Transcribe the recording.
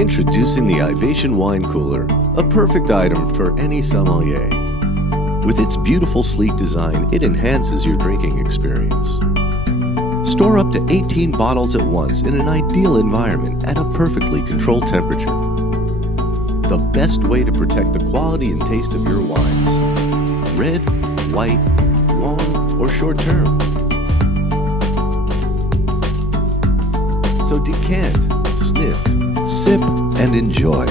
Introducing the Ivation wine cooler, a perfect item for any sommelier. With its beautiful sleek design, it enhances your drinking experience. Store up to 18 bottles at once in an ideal environment at a perfectly controlled temperature. The best way to protect the quality and taste of your wines. Red, white, long, or short term. So decant, sniff, sip, and enjoy.